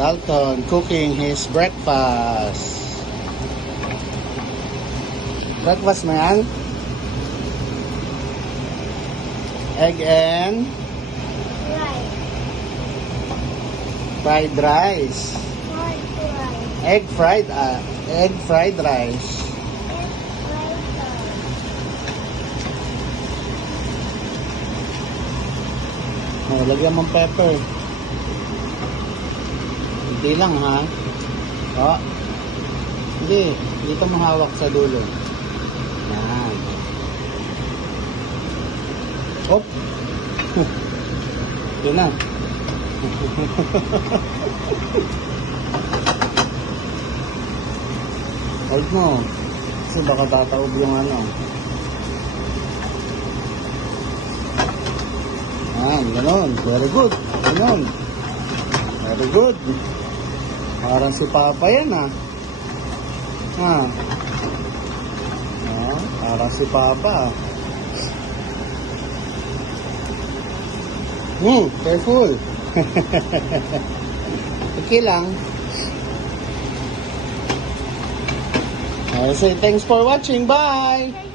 Dalton cooking his breakfast. Breakfast mo yan? Egg and Rice. fried rice. Fried rice. Egg fried rice. Egg fried rice. Oh, lagyan mong pepper. Hindi lang ha. Oh. Hindi. Dito mo hawak sa dulo. Yan. Hop. Yun na. Hold mo. Kasi baka tataob yung ano. Yan, ganun. Very good. Ganun. Very good. Parang si Papa yan ha. Ha. Ah, parang si Papa. Careful. Okay lang. I say thanks for watching. Bye.